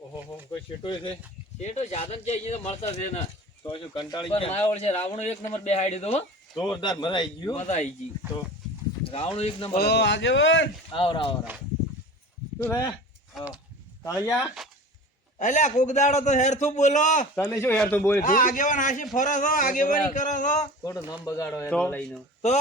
ઓહો કોઈ શેટો છે શેઠો જાદન છે અહીંયા તો મળતા છે ને તો શું કંટાળી પણ ગયા મારા ઓળ છે રાવણો એક નંબર બેહાડી દો જોરદાર મજા આવી ગયો મજા આવી ગઈ તો રાવણો એક નંબર ઓ આગેવાન આવ રાવ રાવ શું છે કાળિયા અલ્યા કોકદાડો તો હેરથું બોલો તમે શું યાર તું બોલી આ આગેવાન હાશી ફરો છો આગેવાની કરો છો ખોટું નામ બગાડો તો? એટલે લઈને તો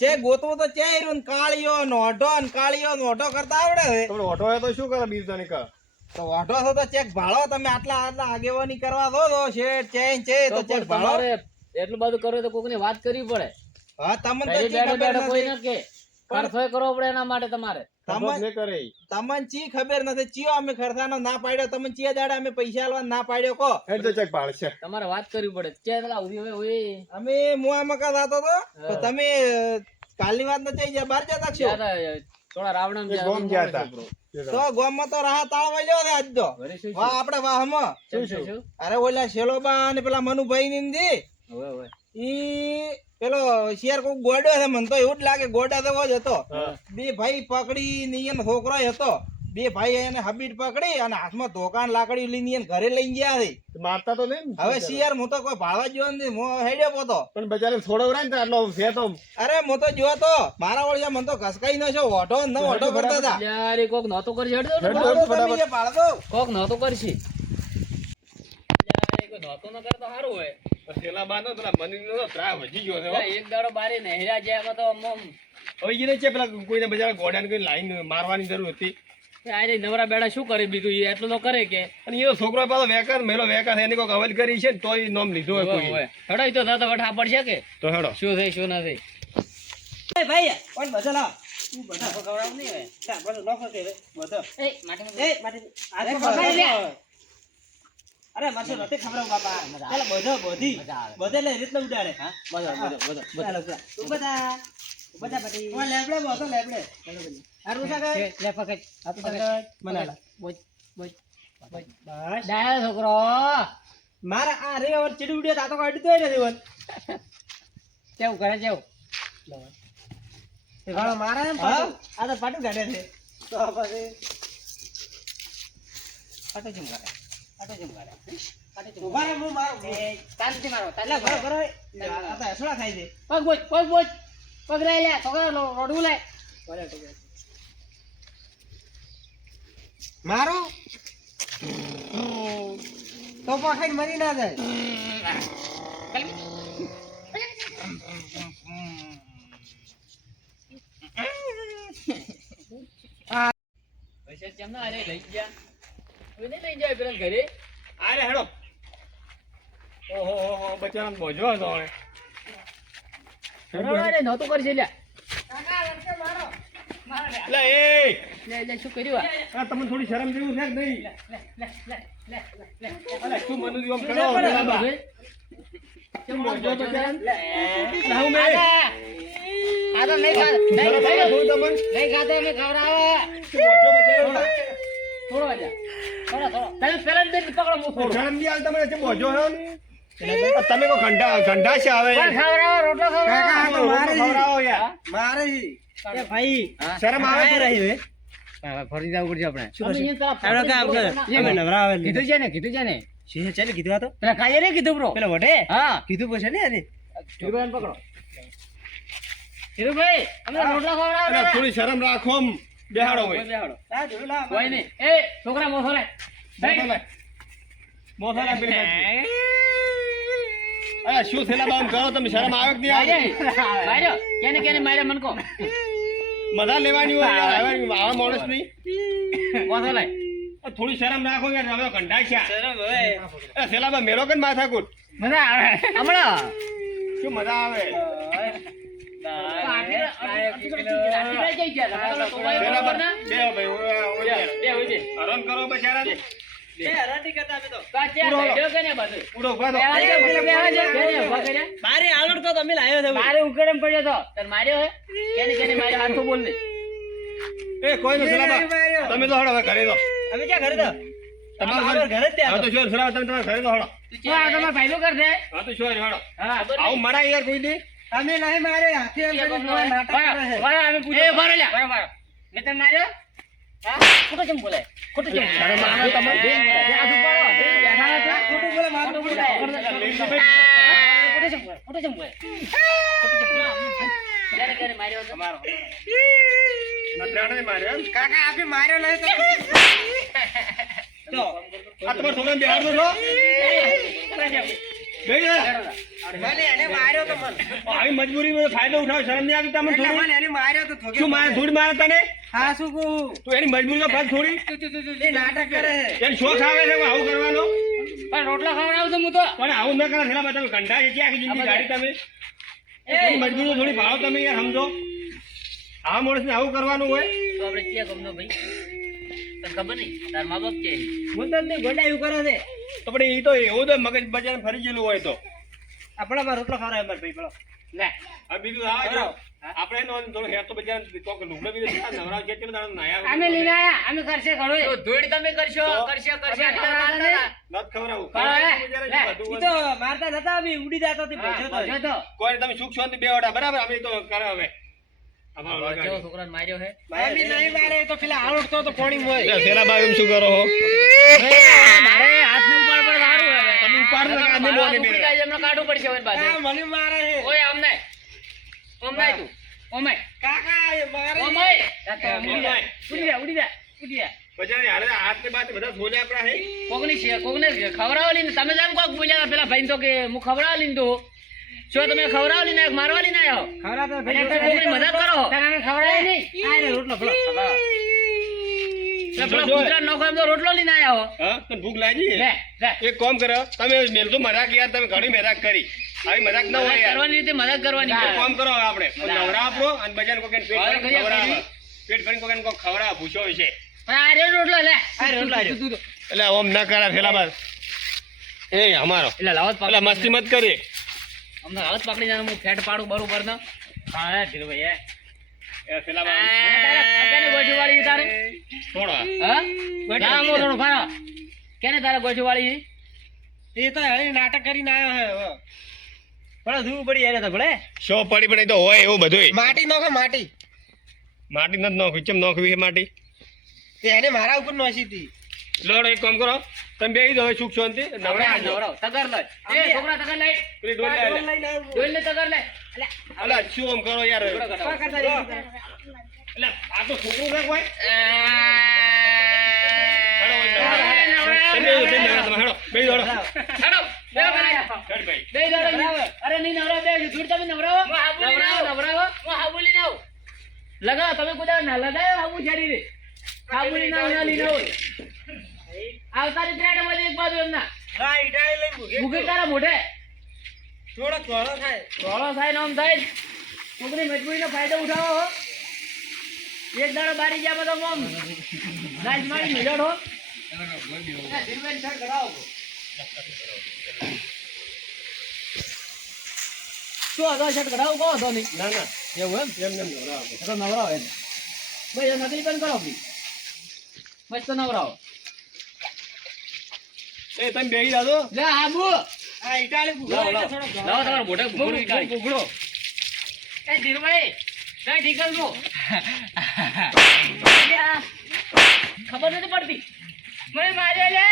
ચે ગોતવો તો ચે રહ્યું ને કાળિયો નોઢો કરતા આવડે છે તમને ઓટો હોય તો શું કરે બીજું તને કર તો વાઢો છો તો ચેક ભાળો તમે આટલા આગેવાની કરવા દો તો શેઠ ચેન છે તો ચેક ભાળો તમારે એટલું બધું કરવું તો કોકની વાત કરવી પડે હા તમને તો ઘરે ચી બેઠો ખબર બેઠો કોઈ નથી ન કે ખર્ચોય કરવો પડે એના માટે તમારે ખબર ને કરે તમને ચી ખબર નથી ચિયો અમે ખર્ચાનો ના પાડ્યો તમને ચિયા દાડે અમે પૈસા આલવા ના પાડ્યો કો હેડ તો ચેક પાડશે તમારે વાત કરવી પડે ચે પેલા ઉભી હોય ઓય અમે મુઆમાં કા જાતો તો તમે કાલની વાત ન થઈ જાય બહાર જતા છો થોડા રાવણ એક ગોમ ગયા હતા તો ગામમાં તો રાહ તાળ વાળ્યો છે આજ તો વાહ આપણે વાહમાં શું અરે ઓલા શેલોબા અને પેલા મનુભાઈ ની હવે હવે ઈ પેલો શેર કોક ગોડો છે મને તો એવું જ લાગે ગોડા તો જ હતો બે ભાઈ પકડી ને એનો છોકરો હતો બે ભાઈ એને હબીટ પકડી અને હાથમાં ધોકાન લાકડી લઈને એને ઘરે લઈ ગયા છે મારતા તો નહીં હવે શિયાર હું તો કોઈ ભાળવા જો નથી હું હેડ્યો પોતો પણ બજારે છોડવરાય ને તો આટલો છે તો અરે હું તો જો તો મારા ઓળજા મને તો ઘસકાઈ ન છો ઓઢો ન ઓઢો કરતા હતા યાર એ કોક નહોતો કરી હેડ દો હેડ મારો તો તમે એ ભાળો કોક નહોતો કરશી યાર એ કોઈ નહોતો ન કરે તો સારું હોય પેલા બાનો પેલા મની નો ત્રાહ વધી ગયો છે હો. એક દાડો બારે નહેરા જાય એમાં તો આમ હવે એને છે પેલા કોઈને બજારે ગોડાને કોઈ લાઈન મારવાની જરૂર હતી આજે નવરા બેડા શું કરે બીજું એ એટલું તો કરે કે અને એનો છોકરો પાછો વેકાર મેલો વેકાર એની કોઈ અવલ કરી છે ને તોય નોમ લીધો હોય કોઈ હડાઈ તો થતા વઠા પડશે કે તો હેડો શું થઈ શું નથી ભાઈ કોણ બધા લાવ તું બધા પકવડાવ નહીં હોય તા બધો નોખો કે બધો એ માટે એ માટે અરે અરે માસે નથી ખબર બાપા ચાલ બધો બધી બધે લે રીત ઉડાડે હા બધો ચાલો તું બધા બટી ઓ લેબડે બોતો લેબડે આરું સાગર લે પકડ આ તો પકડ મનાલા બોજ બોજ બોજ બસ ડાયા છોકરો મારા આ રે ઓર ચીડી ઉડ્યો તા તો કાઢી દે ને દેવન કેવું કરે કેવું એ વાળો મારા એમ પાટું આ તો પાટું કાઢે છે તો પછી પાટો જેમ કરે પાટો જેમ કરે પાટો જેમ ઉભા રે હું મારો તારથી મારો એટલે બરો બરો આ તો એસડા ખાઈ દે પગ બોજ પગ રે લે છોકરા રોડું લે મારો તો પાખડ મરી ના જાય પૈસા કેમ ના અરે લઈ ગયા કોઈ નહીં લઈ જાય પેલા ઘરે અરે હેડો ઓહો હો બચારાને બોજો હતો હવે અરે નહોતું કરશે લ્યા લે એ લે શું કર્યું આ તમને થોડી શરમ જેવું છે કે નહીં અલે શું મનુ આમ કરો પેલા કેમ બોલજો બચારા લાવ મે આ તો નહીં ખા નહીં ખાતે અમે ખવડાવે બોજો બચારા થોડો જા થોડો તમે પેલા જ પકડો હું થોડો શરમ ની આલ તમને જે બોજો હે તમે કો ઘંટા છે આવે પણ ખવડાવો રોટલો કાકા આ તો મારે ખવડાવો યાર મારે એ ભાઈ શરમ આવે આ રહી હે ફરી જવું પડશે આપણે હેડો કે આપકે અમે નવરાવે કીધું છે ને શી ચાલે કીધું આ તો પેલા કાલે ને કીધું બ્રો પેલો વઢે હા કીધું પછી ને આને ધીરુભાઈ પકડો ધીરુભાઈ અમે રોટલા ખવડાવો અરે થોડી શરમ રાખો આમ બેહાડો હોય આ જોલા કોઈ નહીં એ છોકરા મોસો લે મોથાલા પેલી અરે શું થેલા બામ કરો તમે શરમ આવે કે નહીં માર્યો કેને માર્યો મન કો મજા લેવાની હોય યાર હવે આવા માણસ નહીં મોસો લે થોડી શરમ રાખો યાર હવે કંટાળ છે શરમ હવે અરે થેલા બા મેલો કે માથાકૂટ મજા આવે હમણાં શું મજા આવે થેલા બા બે ભાઈ ઓય હરણ કરો બચારા એ હરાટી કરતા અમે તો પૂરો ઉભા થો બારી આલડ તો તમે લાયો છે મારે ઉકેડમ પડ્યો તો તને માર્યો હે કેને માર્યો હાથો બોલ ને એ કોઈ નો થેલા બા તમે તો હડો હવે ઘરે દો અમે ક્યાં ઘરે તો તમારા ઘરે જ ત્યાં હા તો શું થેલા તમે તમારા ઘરે દો હડો તું આ તમાર ભાઈલો કર દે હા તો શું હડો હા આવું મરા યાર કોઈ દી અમે નહીં મારે હાથે એમ કરી નાટક કરે છે વાળા અમે પૂછો એ ભરે લ્યા વાળા મેં તને માર્યો હા ખોટું કેમ બોલે ખોટું કેમ બોલે તારે માનો તમે બે હાથ ઉપાડો બે બેઠા હતા ખોટું બોલે મારું ખોટું બોલે ખોટું કેમ બોલે ખોટું કેમ બોલે ક્યારે ક્યારે માર્યો હતો તમારો અત્યારે માર્યો એમ? કાકા આપે માર્યો નહીં તો આ તમારે છોકરાને બેહાડો છો? બેહી જા. મને એને માર્યો તો મને આવી મજબૂરીમાં ફાયદો ઉઠાવ શરમ નહીં આવતી તમને થોડી? મને એને માર્યો તો થોગે શું મારે ધૂળ મારે તને હા શું કહું તું એની મજબૂરીનો ફરક થોડી એ નાટક કરે એને શોખ આવે છે આવું કરવાનો પણ રોટલા ખવડાવું છું હું તો પણ આવું ન કરે છેલ્લા તમે કંટાળ છે આખી જિંદગી ગાડી તમે એની મજબૂરી થોડી ભાવ તમે યાર સમજો આ માણસને આવું કરવાનું હોય તો આપણે ક્યાં ગમનો ભાઈ તને ખબર નહીં તાર મા બાપ કે હું તો નહીં ગોડાયું કરે છે તો પણ એ તો એવું તો મગજ બજાર ફરી ગયેલું હોય તો આપણામાં રોટલો ખવડાવે મારા ભાઈ પેલો લે આ બીજું આ જો આપણે એનો થોડો હેર તો બજાર કોક લુગડો બીજો નવરા કે ચલો નાયા અમે લઈને આયા અમે કરશે ઘણું તો ધૂળ તમે કરશો કરશે નત ખવડાવું ઈ તો મારતા નતા અમે ઉડી જાતો તે ભોજો તો કોઈ તમે સુખ શાંતિ બેવડા બરાબર અમે તો કરે હવે અમારો કેવો છોકરાને માર્યો હે અમે નહીં મારે તો પેલા આળોટતો તો પાણી મોય ફેરા બાગ શું કરો હો મારે હાથ ને ઉપર પર સારું હવે તમે ઉપાડ ને કાઢી લો ને ઉપડી જાય એમને કાઢવું પડશે હવે પાછું મને મારે છે ઓય આમ નહીં ઓમ નહીં તું ઓમ નહીં કાકા એ મારે ઓમ નહીં ઉડી જા બજાર હારે હાથ ને બાત બધા ધોલે આપડા હે કોકને ખવડાવલી ને તમે જેમ કોક બોલ્યા પેલા ભાઈ તો કે હું ખવડાવલી ને તો શું તમે ખવડાવલી ને મારવાલી ના આવો ખવડાતો અને તમે કોકની મદદ કરો તમે ખવડાવી નહીં આ રે રોટલો પેલો પેલો કૂતરા નોખો એમ તો રોટલો લઈને આયા હો હા તને ભૂખ લાગી લે લે એક કામ કરો તમે મેલ તો મજાક યાર તમે ઘણી મજાક કરી આવી મજાક ન હોય યાર કરવાની રીતે મદદ કરવાની એક કામ કરો હવે આપણે નવરા આપરો અને બજાર કોક પેટ ભરીને ખવડાવો પેટ ભરીને કોક ખવડાવો ભૂસો છે પણ આ રે રોટલો લે આ રે રોટલો એટલે ઓમ ના કરા ફેલા બાદ એ અમારો એટલે લાવત એટલે મસ્તી મત કરી અમને લાવત પકડી જાને હું ફેટ પાડું બરોબર ને હા ધીરુભાઈ એ ફેલા બાદ કેને ગોઠી વાળી તારે થોડા હા ના મો થોડું ખાવા કેને તારે ગોઠી વાળી એ તો હવે નાટક કરીને આવ્યો હે હવે ભલે ધૂળ પડી એને તો ભલે શો પડી પડી તો હોય એવું બધું માટી નોખો માટી માટી નથી નોખવી ચમ નોખવી છે માટી તે એને મારા ઉપર નોસી હતી લોડો એક કામ કરો તમે બેહી દો સુખ શાંતિ નવરા આજો નવરાવ તગર લે એ છોકરા તગર લે પેલી ડોલ લે ડોલ લે તગર લે અલા શું આમ કરો યાર એટલે આ તો છોકરું ના કોઈ હેડો તમે હેડો બેહી દો હેડો બે ભાઈ હેડ ભાઈ બે દોડો અરે નહીં નવરાવ બે દૂર તમે નવરાવો નવરાવો હું હાબુલી નાવ લગાવ તમે કુદા ના લગાયો હાબુ છાડી રે હાબુલી નાવ ના લી નાવ આવતારી ત્રેડ માં એક બાજુ એમના ના ઈટાળી લઈને ભૂખે તારા મોઢે થોડો થોડો થાય થોડો થાય નામ થાય છોકરી મજબૂરીનો ફાયદો ઉઠાવો હો એક દાડો બારી ગયા બધો મોમ નાઈસ મારી મિલડ હો ધીરબેન છડ કરાવો શું હતો છડ કરાવો કહો તો નહીં ના ના એવું એમ એમ નવરા તો નવરાવો એમ ભાઈ એ નકલી પણ કરો બી મસ્ત નવરાવો એ તમે બેહી જાજો લે આબુ આ ઈટાળી ભૂગો એટલે થોડો લાવો તમારો મોઢે ભૂગડું ઈટાળી ભૂગડો એ ધીરભાઈ કઈ ઠીકલ નું ખબર નથી પડતી મને માર્યો લે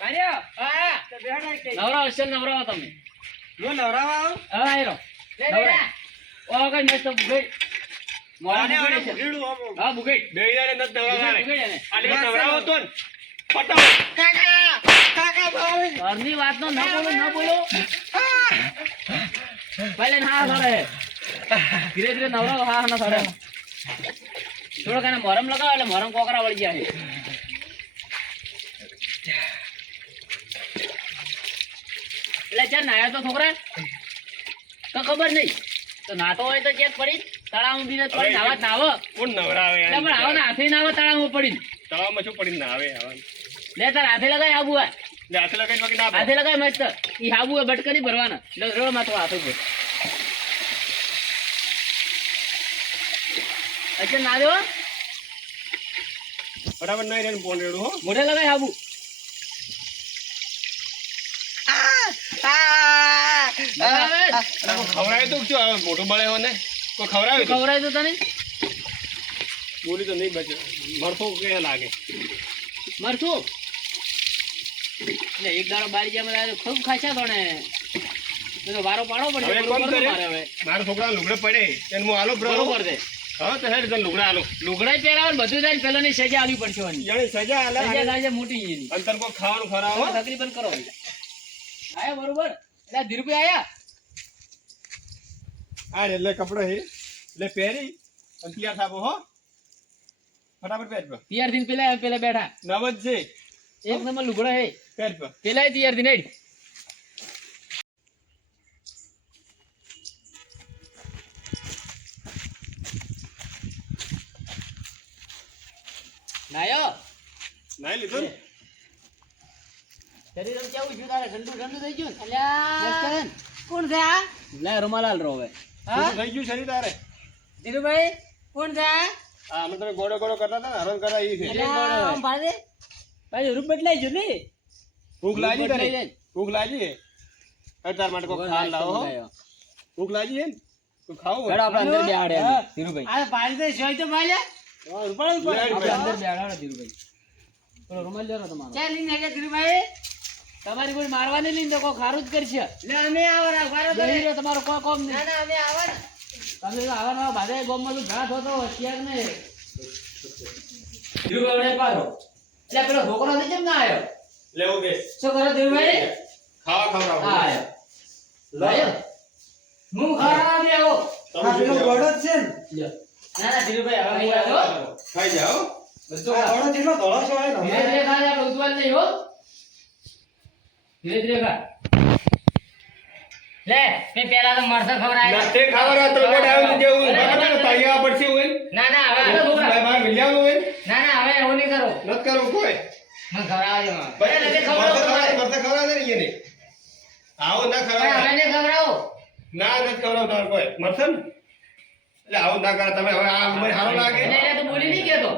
માર્યો હા તો બેહાડા કે નવરાવો છે નવરાવો તમે હું નવરાવા આવું હા આયરો નવરા ઓ કઈ મસ્ત બુગેટ મોરા આને બુગેટ છે ભૂગેડું આમ હા બુગેટ બેહી જાને નત નવરા બુગેટ એને આલે નવરાવો તો ને પટાવો કાકા કાકા ભાઈ ઘરની વાતનો ન બોલો પહેલે ના સડે ધીરે ધીરે નવરાવો હા ના સડે થોડોક એને મોરમ લગાવો એટલે મોરમ કોકરા વળી જાય એટલે ચાલ નાયા તો છોકરા તો ખબર નહીં તો નાતો હોય તો ચેક પડી તળાવ બી પડી નાવા નાવ કોણ નવરાવે એટલે પણ આવો ને હાથે નાવા તળાવ પડી તળાવમાં શું પડીને ના આવે હવે લે તાર હાથે લગાય આબુ હોય લે હાથ લગાઈને બાકી ના હાથે લગાય મસ્ત ઈ હાબુ હોય બટકા નહીં ભરવાના એટલે રોડ માં તો હાથ ઉપર અચ્છા ના દેવો બરાબર નહીં રે ફોન રેડું હો મોઢે લગાય હાબુ બરાબર ખવડાવે તો શું હવે મોટું બળે હો ને કોઈ ખવડાવે તો ખવડાય તો તને બોલી તો નહીં બચે મરતો કે લાગે મરશું એટલે એક દાડો બારી જ્યાં ખૂબ ખાસા તો ને તો વારો પાડવો પડશે હવે કોમ કરે મારે હવે મારા છોકરા લુગડે પડે એને હું આલો બરોબર છે હા તો હેડ તને લુગડા આલો લુગડા પહેરાવે ને બધું થાય પેલાની સજા આલવી પડશે વાની. જાણે સજા આલે સજા થાય છે મોટી એની અને તને કોઈ ખાવાનું ખરાવો તમે તકરીબન કરો આયા બરોબર એટલે ધીરુભાઈ આયા આ રે એટલે કપડો હે એટલે પહેરી અને તૈયાર થાપો હો ફટાફટ પહેર તૈયાર થઈને પેલા બેઠા નવ જ છે એક નંબર લુગડા હે પહેર પેલા તૈયાર થઈને હેડ. નાયો નાઈ લીધું ને? શરીર આમ કેવું થયું તારે ઠંડુ થઈ ગયું અલ્યા કોણ છે આ લે રૂમાલાલ રો હવે શું થઈ ગયું શરીર તારે ધીરુભાઈ કોણ છે આ હા અમે તમે ગોળો ગોળો કરતા હતા ને હરણ કરા ઈ છે ભાઈ રૂપ બદલાઈ ગયું ને ભૂખ લાગી તને બદલાઈ જાય. ભૂખ લાગી હે અરે તાર માટે કોઈ ખાવા લાવો હો ભૂખ લાગી હે ને તો ખાવું હોય. આપણે અંદર બેહાડે ધીરુભાઈ આ ભાઈ તો જોઈ તો ભાઈ હા, રૂપાળું જ પડે. આપણે અંદર બેહાડો ધીરુભાઈ પેલો રૂમાલ લેરો તમારો ચાલ લઈને હેડે ધીરુભાઈ તમારી કોઈ મારવાની લઈને કોઈ ખારું જ કરશે લે અમે આવરા વારો તો જઈ રહ્યો તમારો કોઈ કોમ નહીં ના અમે આવરા તમે તો આવા નવા ભારે ગોમમાં તો ઘા થતો હોશિયાર ને ધીરુભાઈ પાડો એટલે પેલો છોકરો નથી કેમ ના આવ્યો લેવો બેસ શું કરો ધીરુભાઈ ખાવા ખવડાવો. હા આવ્યો લાયો હું ખાવા દે આવો તમે જોઈ જાઓ. ગોળો જ છે ને લ્યો. ના ના ધીરુભાઈ હવે નહીં આવ્યો ખાઈ જાઓ બધું આ ખા. ગોળો જેટલો ધોળો છે હોય ને ધીરે ધીરે ખા આપણે ઉતવાલ નહીં હો ધીરે ધીરે ખા લે મેં પેલા તો મરસા ખવડાય નાસ્તે ખાવાના તો ગોળ આવીને જેવું બરાબર ને તળિયા પડશે હોય ને. ના ના હવે ભાઈ બહાર મિલ્યાનું હોય ને. ના ના હવે એવું નહીં કરો નથી કરવું કોઈ મને ખવડાવજો ભાઈ, નથી ખવડાવો મરચાં ખવડાવે ને એને. આવો ના હવે ખવડાવે. નહીં ખવડાવો ના નથી ખવડાવતા કોઈ મરચાં ને? એટલે આવું ના કરે તમે હવે આ મને સારું લાગે એટલે એને તો બોલી નહીં કેતો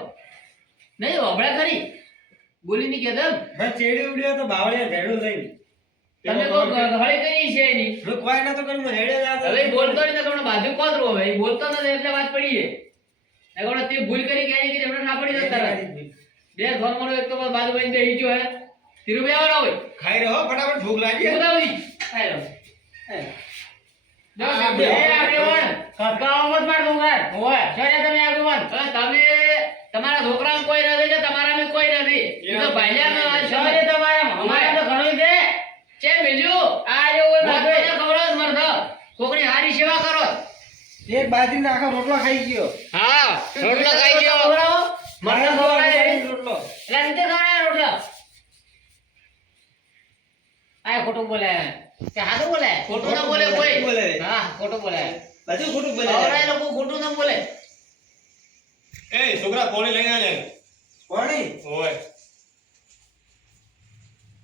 નહીં હમણાં ખરી બોલી નહીં કેતો એમ. ભાઈ ચેડી ઉડ્યો તો બાવળિયા ઘેડું લઈને તમે કોઈ ઘરે કરી છે એની રૂકવાય ના તો કરી હેડે જ હવે ઈ બોલતો નહીં તો તમને બાજુ કોતરો હવે ઈ બોલતો નથી એટલે વાત પડી છે ને કોણ તે ભૂલ કરી કે એની એમને ના પડી જતા બે ઘર મોડો એક તો બાજુ બની બેહી ગયો હે ધીરુભાઈ આવડો હોય ખાઈ રહ્યો ફટાફટ ભૂખ લાગી હે. બોલાવી આય લો જો બે આગેવાન કટકાઓ મત માર દઉં ઘર ઓય છોડ્યા તમે આગેવાન હવે તમે તમારા છોકરામાં કોઈ નથી કે તમારામાં કોઈ નથી એ તો ભાઈલા છોડે તમારા અમારે તો ઘણું છે છે બીજું આ જે ઓય માથે ખવડાવ મરધો કોકની હારી સેવા કરો એક બાજરીનો આખો રોટલો ખાઈ ગયો હા રોટલો ખાઈ ગયો ખવડાવો મરધો ખવડાવે રોટલો એટલે નીચે ખવડાવે રોટલો આ ખોટું બોલે કે હાથું બોલે ખોટું ના બોલે કોઈ બોલે. હા ખોટું બોલે બધું ખોટું બોલે ખવડાવે લોકો ખોટું ના બોલે એ છોકરા પોણી લઈને આલે કોણી ઓય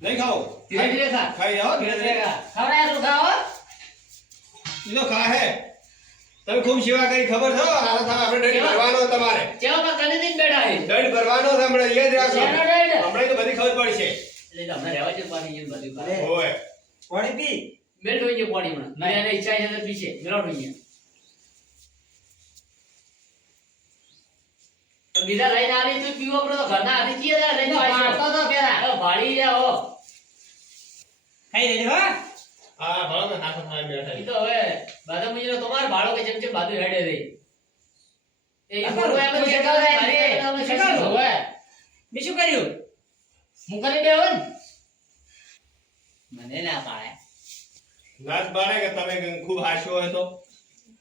નહીં ખાઓ ધીરે ધીરે ખા ખાઈ જાઓ ધીરે ધીરે ખા ખવડાવે તો ખાઓ ઈ તો ખા હે તમે ખૂબ સેવા કરી ખબર છો આ તો આપણે દંડ ભરવાનો તમારે જેવા માં કને દીન બેઠા હે દંડ ભરવાનો છે હમણાં યાદ રાખો શેનો દંડ? હમણાં તો બધી ખબર પડશે એટલે તમને રહેવા જ પાણી જેમ બધું ખા અરે. ઓય કોણી પી મેલ હોય છે પાણી માં ના એને ઈચ્છા છે તો પીછે મેલો હોય બીજા લઈને આવી તો પીવો પડે તો ઘરના હાથે ચીએ દે લઈને પાડતો તો પેલા ભાળી જાઓ ખાઈ લેજો હા હા ભલો ને હાથ થાય બેઠા ઈ તો હવે બાદા મુજીનો તમાર ભાડો કે જેમ જેમ બાદુ હેડે રે એ ઈમોર હોય એમ શેકાવે મારે શેકાવ હોય મે શું કર્યું હું કરી દેવો ને મને ના પાડે નાચ બાળે કે તમે ખૂબ હાસ્યો હોય તો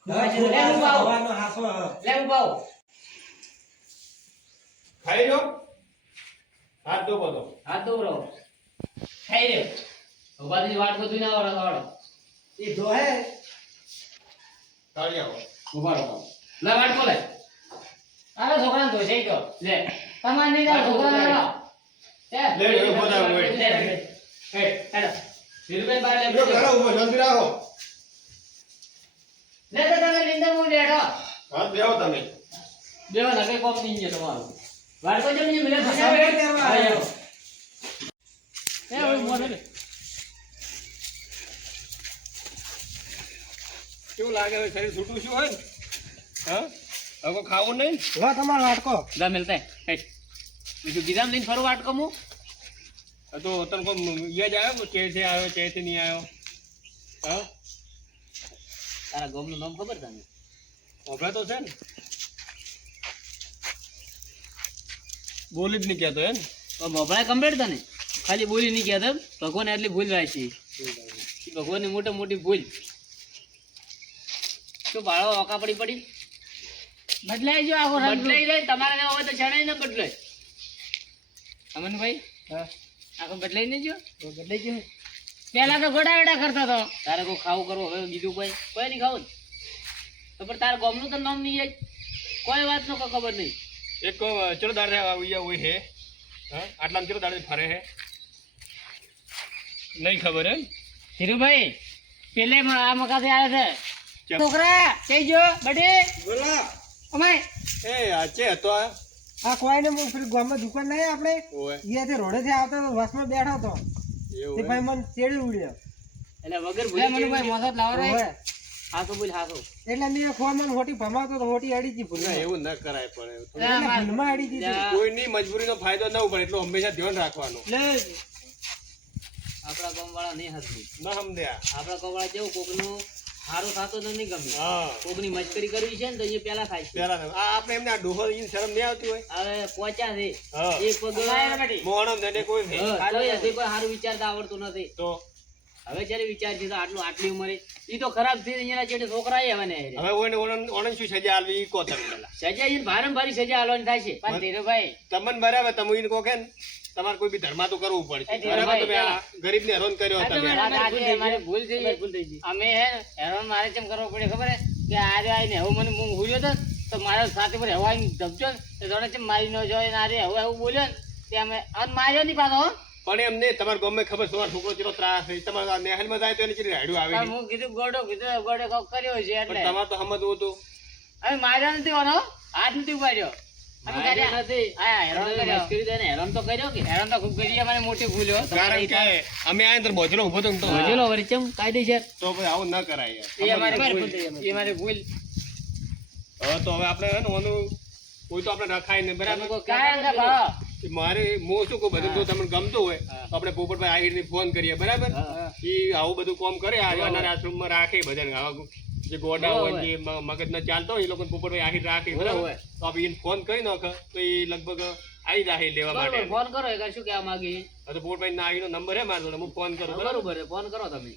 લે હું પાવ ખાવાનો હાસો લે હું પાવ ખાઈ લો હાથ દો બધો હાથ દોરો ખાઈ રે ઉભાથી વાટ બધું ના વાળો વાળો એ ધોહે તાળી આવો ઉભાડો લે વાટ કોલે આરે છોકરાને તો છે તો લે તમાર નહીં જાવ છોકરાને લાવો લે, લે, બધા હોય. લે એ હેડો ધીરુભાઈ બાર લે જો ઘરે ઉભો શાંતિ રાખો લે તો તમે લીંદા મુ લેડો હાથ બેહો તમે દેવા લાગે કોમ નહીં છે તમારું વાટ તો જમીને મિલે હા, ફસાવે વેટ કરવા આવ્યો. એ હવે મોઢે લે કેવું લાગે હવે શરીર છૂટું શું હોય ને હા હવે કોઈ ખાવું નહીં લો તમારો વાટકો જા મિલતા હે બીજું ગીરામ લઈને ફરવા આટકો હું આ તો તને કોઈ યાદ આવ્યો ચેથી આવ્યો ચેથી નહીં આવ્યો હા તારા ગામનું નામ ખબર તને ઓભે તો છે ને બોલી જ નહીં કહેતો એમ તો મોભળા કમ્પ્લીટ તને ખાલી બોલી નહીં કહેતો ભગવાન એટલી ભૂલ રાખી ભગવાનની મોટી ભૂલ શું બાળો ઓકા પડી બદલાઈ જો આખો બદલાઈ જાય તમારે ના હોય તો જણાય ના બદલાય અમનભાઈ આખો બદલાઈ નહીં જો બદલાઈ ગયો પેલા તો ગોડા વેડા કરતો હતો તારે કોઈ ખાવું કરવું હવે બીજું કોઈ નહીં ખાવું તો પણ તારા ગામનું તો નામ નહીં કોઈ વાત નો ખબર નહીં એક ચલો દાડ હોય હે હા આટલા ચલો દાડ ફરે હે નહીં ખબર એમ ધીરુભાઈ પેલે આ મકાથી આવ્યા છે છોકરા કહેજો બડે બોલો અમાય એ આચે હતો આ કોઈ ને પેલી ગામમાં દુકાન નહીં આપણે ઓય અહીંયાથી રોડેથી આવતો તો બસમાં બેઠો હતો તે ભાઈ મને ચેડી ઉડ્યો એટલે વગર ભૂલે મનુભાઈ મોસત લાવો રે ઓય. હાસો બોલ હાસો એટલે મેં ખોમાં હોટી ભમાવતો તો હોટી અડી જી ભૂલ એવું ન કરાય પણ એટલે ભૂલમાં અડી દીધી કોઈની મજબૂરીનો ફાયદો ન પડે એટલું હંમેશા ધ્યાન રાખવાનું આપણા ગામ વાળા નહીં હતું ન સમજ્યા આપણા ગામ વાળા કેવું કોકનું સારું થતું તો નહીં ગમે હા કોકની મસ્કરી કરવી છે ને તો એ પેલા થાય છે પેલા આ આપણે એમને આ ડોહો ઈન શરમ નહીં આવતી હોય હવે પહોંચ્યા છે હા એક પગ મોણમ ને કોઈ ભે કોઈ હજી કોઈ સારું વિચારતા આવડતું નથી તો હવે જયારે વિચાર છે તો આટલી ઉંમરે ઈ તો ખરાબ થઈ અહીંયા જેટલે છોકરા આવે ને હવે ઓને ઓને શું સજા આલવી ઈ કો તમે પેલા સજા ઈ ભારે સજા આલવાની થાય છે પણ ધીરુભાઈ તમને બરાબર તમે ઈન કો કે ને તમારે કોઈ બી ધર્મા તો કરવું પડશે એ બરાબર ધર્મા તમે આ ગરીબને હેરાન કર્યો તમે અમારી ભૂલ થઈ ગઈ અમે હે ને હેરાન મારે કેમ કરવો પડે ખબર હે કે આજે આવીને હવે મને હું હુર્યો હતો તો મારા સાથે પર હવા આવીને ધબજો ને તો જાણે છે મારી ન જોઈ ને આરે હવે એવું બોલ્યો ને તે અમે અન માર્યો નહીં પાછો હો. પણ એમ નહીં તમારા ગામમાં ખબર તમારો છોકરો ચેટલો ત્રાસ થઈ તમારા નેહલમાં જાય તો એને ચેટલી રાડ્યું આવે પણ હું કીધું ગોડો કોક કર્યો છે એટલે પણ તમારે તો સમજવું હતું અમે માર્યો નથી કોનો હાથ નથી ઉપાડ્યો અમે કર્યા નથી હા હેરાન કર્યો મસ્કરી દે ને હેરાન તો કર્યો કે હેરાન તો ખૂબ કરી અમારે મોટી ભૂલ હો કારણ કે અમે આયા ને તો બોજલો ઉભો તો તો ભજેલો વરચમ કાયદેસર તો ભાઈ આવું ન કરાય એ યાર અમારી ભૂલ એ અમારી ભૂલ હવે તો હવે આપણે હે ને ઓનું કોઈ તો આપણે રખાય ને બરાબર કાયમ કે ભાવ મારે હું શું કહું બધું જો તમને ગમતું હોય તો આપણે પોપટભાઈ આહિરને ફોન કરીએ બરાબર ઈ આવું બધું કામ કરે આ અનાથ આશ્રમમાં રાખે બધાને આવા જે ગોડા હોય જે મગજ ન ચાલતો હોય એ લોકોને પોપટભાઈ આહિર રાખે બરાબર તો આપણે એને ફોન કરી નાખે તો એ લગભગ આવી જાય લેવા માટે ફોન કરો એ શું કહેવા માંગી તો પોપટભાઈ ના આહિરનો નંબર હે મારો જોડે હું ફોન કરું બરોબર છે ફોન કરો તમે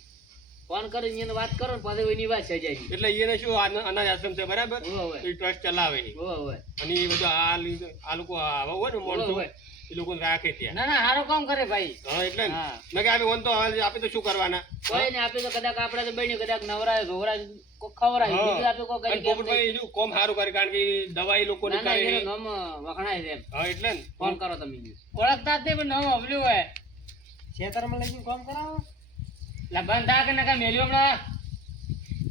ફોન કરીને એને વાત કરો ને પાછી એની વાત સજાય એટલે એને શું અનાથ આશ્રમ છે બરાબર હોય એ ટ્રસ્ટ ચલાવે છે હોય અને એ બધું આ લોકો આવા હોય ને માણસો એ લોકોને રાખે ત્યાં ના ના સારું કામ કરે ભાઈ હા એટલે ને હા. મેં કે ઓન તો આપે તો શું કરવાના કોઈ ને આપે તો કદાચ આપણે તો બન્યું કદાચ નવરાય ધોવરાય કોક ખવરાય બીજું આપે કોક અને કરી કેમ પોપટભાઈ શું કોમ સારું કરે કારણ કે દવાઈ લોકો ના ના કરે એનું નામ વખણાય છે એમ. હા એટલે ને ફોન કરો તમે ઓળખતા જ નહીં પણ નામ હવલ્યું હોય ખેતરમાં લઈને કામ કરાવો લા બંધ થા કે નકા મેલ્યો હમણાં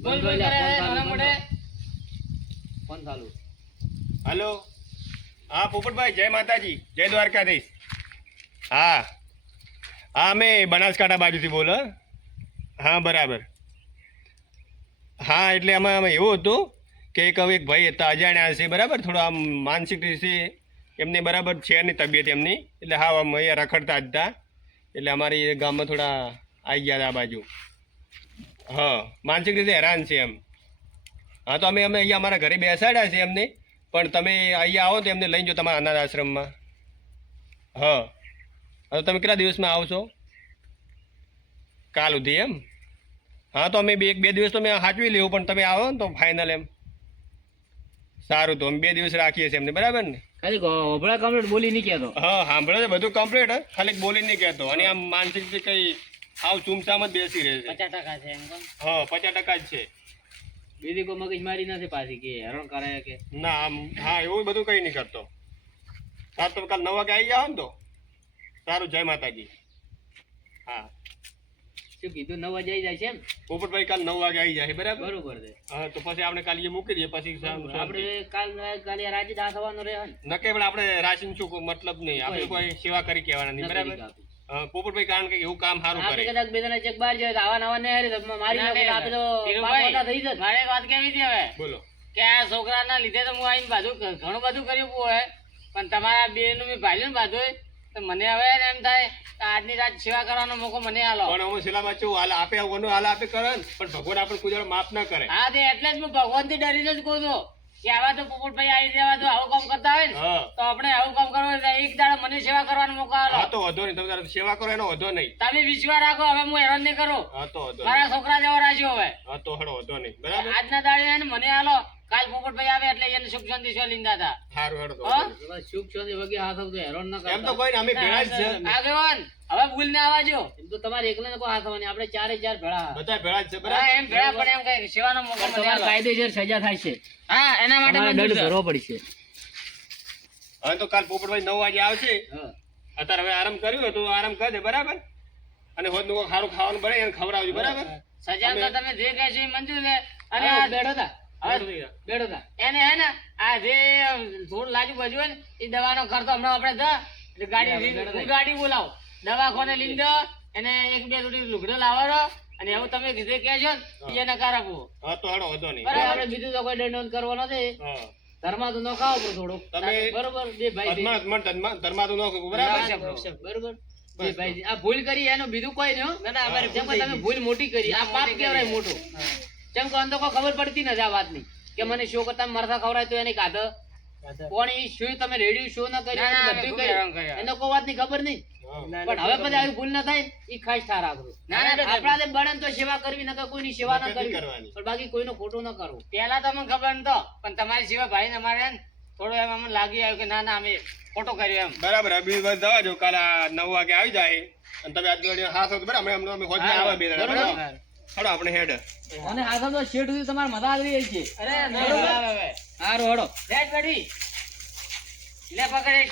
બોલ બોલ કરે નાના મોઢે ફોન ચાલુ હાલો હા પોપટભાઈ જય માતાજી જય દ્વારકાધીશ હા હા અમે બનાસકાંઠા બાજુથી બોલો હા બરાબર હા એટલે આમાં એવું હતું કે એક હવે એક ભાઈ હતા અજાણ્યા છે બરાબર થોડો આમ માનસિક રીતે એમને બરાબર છે નહીં તબિયત એમની એટલે હા આમ અહીંયા રખડતા જ હતા એટલે અમારી ગામમાં થોડા આવી ગયા હતા આ બાજુ હા માનસિક રીતે હેરાન છે એમ હા તો અમે અહીંયા અમારા ઘરે બેસાડ્યા છે એમને પણ તમે અહીંયા આવો તો એમને લઈને જો તમારા અનાથ આશ્રમમાં હા તો તમે કેટલા દિવસમાં આવશો કાલ સુધી એમ હા તો અમે બે દિવસ તો મેં સાચવી લેવું પણ તમે આવો ને તો ફાઇનલ એમ સારું તો અમે 2 દિવસ રાખીએ છીએ એમને બરાબર ને ખાલી હોભળા કમ્પ્લીટ બોલી નહીં કહેતો હા સાંભળે છે બધું કમ્પ્લીટ ખાલી બોલી નહીં કહેતો અને આમ માનસિક રીતે કંઈ આવ ચૂમચામ જ બેસી રહે છે 50% છે એમ કોણ હા 50% જ છે બીજી કોઈ મગજ મારી નથી પાછી કે હેરાન કરે કે ના આમ હા એવું બધું કંઈ નહીં કરતો સારું તમે કાલ 9 વાગે આવી જાઓ ને તો સારું જય માતાજી હા શું કીધું 9 વાગે આવી જાય છે એમ પોપટભાઈ કાલ 9 વાગે આવી જાય બરાબર બરોબર છે હા તો પછી આપણે કાલે એ મૂકી દઈએ પછી આપણે કાલે રાજે દા થવાનું રહે ને નકે પણ આપણે રાશિન શું કોઈ મતલબ નહીં આપણે કોઈ સેવા કરી કહેવાના નહીં બરાબર પોપટભાઈ કારણ કે એવું કામ સારું આપણે કરે કદાચ બે જણા ચેક બહાર જાય તો આવા નવા નહીં હારે તો મારી નાખો તો આપણે તો મોટા થઈ જશે મારે વાત કેવી હતી હવે બોલો કે આ છોકરાના લીધે તો હું આઈને બાજુ ઘણું બધું કર્યું હોય, પણ તમારા બે નું મેં ભાલ્યું ને બાજુ તો મને હવે એમ થાય કે આજની રાત સેવા કરવાનો મોકો મને આલો. પણ અમે શિલામાં કેવું હાલ આપે ઓનું હાલ આપે કરે ને, પણ ભગવાન આપણે કોઈ દાડો માફ ના કરે. હા તે એટલે જ હું ભગવાનથી ડરીને જ કહું છું કે આવા તો પોપટભાઈ આવી જવા તો આવું કામ કરતા હોય ને હા તો આપણે આવું કામ કરવું એટલે એક દાડો મને સેવા કરવાનો મોકો આલો. હા તો વધો નહીં, તમે તારે સેવા કરો એનો વધો નહીં. તમે વિશ્વાસ રાખો, હવે હું હેરાન નહીં કરું. હા તો વધો નહીં. મારા છોકરા જેવો રાખ્યો હવે. હા તો હડો વધો નહીં, બરાબર. આજના દાડે એને મને આલો, કાલ પોપટભાઈ આવે એટલે એને સુખ શાંતિ સો લીંદા હતા. સારું હેડો તો હા? વધો નહીં. સુખ શાંતિ વગેરે હાથ આવતો હેરાન ના કરતા. એમ તો કોઈ ને અમે ભેળા જ છે. આગેવાન હવે ભૂલ ના આવજો. એમ તો તમારે એકલા કોઈ હાથ આવવાની, આપણે ચારે ચાર ભેળા. બધા ભેળા જ છે, હા, બરાબર. એમ ભેળા પણ એમ કઈ સેવાનો મોકો મને આલો. કાયદેસર સજા થાય છે. હા, એના માટે મંજૂર ભરવો પડશે. હવે તો કાલ પોપટભાઈ 9 વાગે આવશે. હા. અત્યારે હવે આરામ કર્યું હોય તો આરામ કરી દે, બરાબર. અને હોદનું કોઈ સારું ખાવાનું બને એને ખવડાવજો, બરાબર. સજા તો તમે જે કહેશો એ મંજૂર છે. અને આ બેઠો હતા. હવે બેઠો હતા. એને હે ને આ જે થોડું લાજુ બાજુ હોય ને એ દવાનો ખર્ચો હમણાં આપણે ગાડી ગાડી બોલાવો, દવાખાને લઈને દો, એને એક બે થોડી લુગડો લાવવાનો, અને એવું તમે જે કહેશો ને એને કાર આપવું. હા તો હડો વધો નહીં, બરાબર. બરાબર. આપણે બીજું તો કોઈ દંડ કરવો નથી. હા ધર્મા તો ન ખાવો પણ થોડુંક. તમે- બરોબર બે ભાઈ છે. ધર્માતું ન કરવું, બરાબર. બરોબર બે ભાઈ છે. આ ભૂલ કરી એનું બીજું કોઈ નહીં હો. જેમ કે તમે ભૂલ મોટી કરી, આ પાપ કહેવાય મોટું. જેમ કે આને તો કોઈ ખબર પડતી નથી આ વાતની કે મને શો કરતા મરસા ખવડાય તો એને કાઢો કોણ ઈ શું તમે રેડિયો શો ના કર્યું બધું કર્યું એને કોઈ વાતની ખબર નહીં. હા. પણ હવે પછી આવી ભૂલ ના થાય ઈ ખાસ ઠાર આપણું. આપણા બળન તો સેવા કરવી નકર કોઈની સેવા ના કરવી, કરવાની. પણ બાકી કોઈનું ખોટું ન કરવું. પહેલા તો મને ખબર નતો, પણ તમારી સેવા ભાઈ ને અમારે થોડું એમ અમને લાગી આવ્યું કે ના ના અમે ખોટો કર્યો એમ. બરાબર. અભી બસ દવા જો કાલે 9 વાગે આવી જાય અને તમે આજ જોડે હાથ હતો, બરાબર. અમે હોજને આવે બે દાડા, બરાબર. હડો આપણે હેડ. અને હાથો તો શેઠ સુધી તમારે મજા આવી રહી છે. અરે સારું હડો બેઠ બેઠી લે પકડ.